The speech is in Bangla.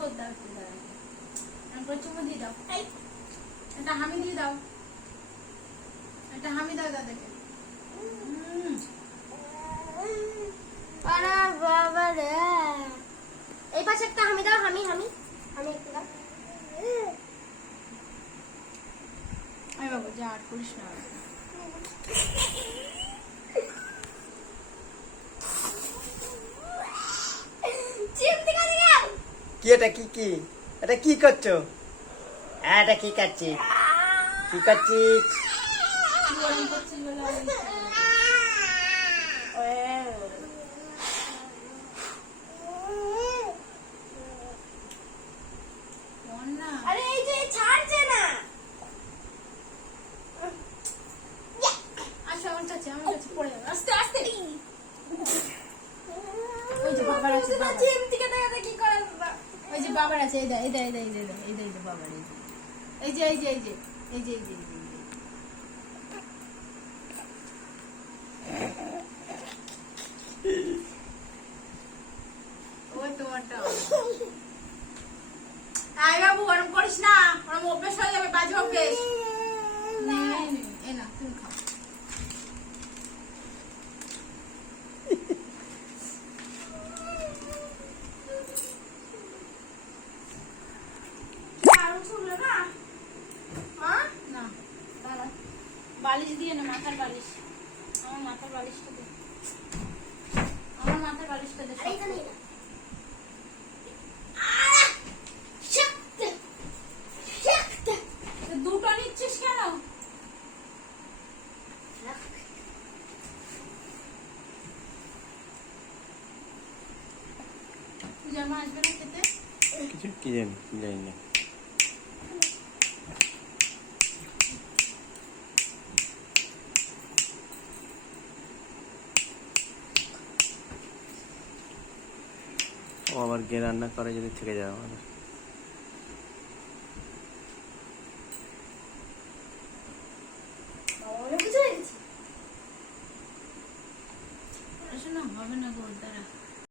করে দাও, একটু চুমু দিয়ে দাও, একটা হামি দিয়ে দাও, একটা হামি দাও দাদাকে। বাবা রে, এই পাশে একটা হামি দাও, হামি হামি হামি একটা দাও। আয় বাবা যা, আর করিস না। কি এটা কি কি এটা কি করছো? এটা কি করছিস? কি করছিস? গরম করছিল বলে আরে এই যে ছাড়ছে না। আসো আমার কাছে পড়ে যাবে, আস্তে আস্তে। ওই যে বাবার আছে, বাবা। জিম থেকে টাকাটা কি করে? ওই যে বাবার আছে, এই দা এই দা এই দা এই দা এই দা এই দা বাবার, এই যে এই যে এই যে এই যে এই যে ওই তোমারটা। আয় বাবু গরম করিস না, ওরম অভ্যেস হয়ে যাবে, বাজে অভ্যেস। এই না তুমি খাও। না বালিশ দিয়ে না, মাথার বালিশ। আমার মাথার বালিশটা দে, আমার মাথার বালিশটা দে। দুটো নিচ্ছিস কেন? পূজার মা আসবে না খেতে? কিছু কি জানি জানি না। ও আবার গিয়ে রান্না করে যদি থেকে যাওয়া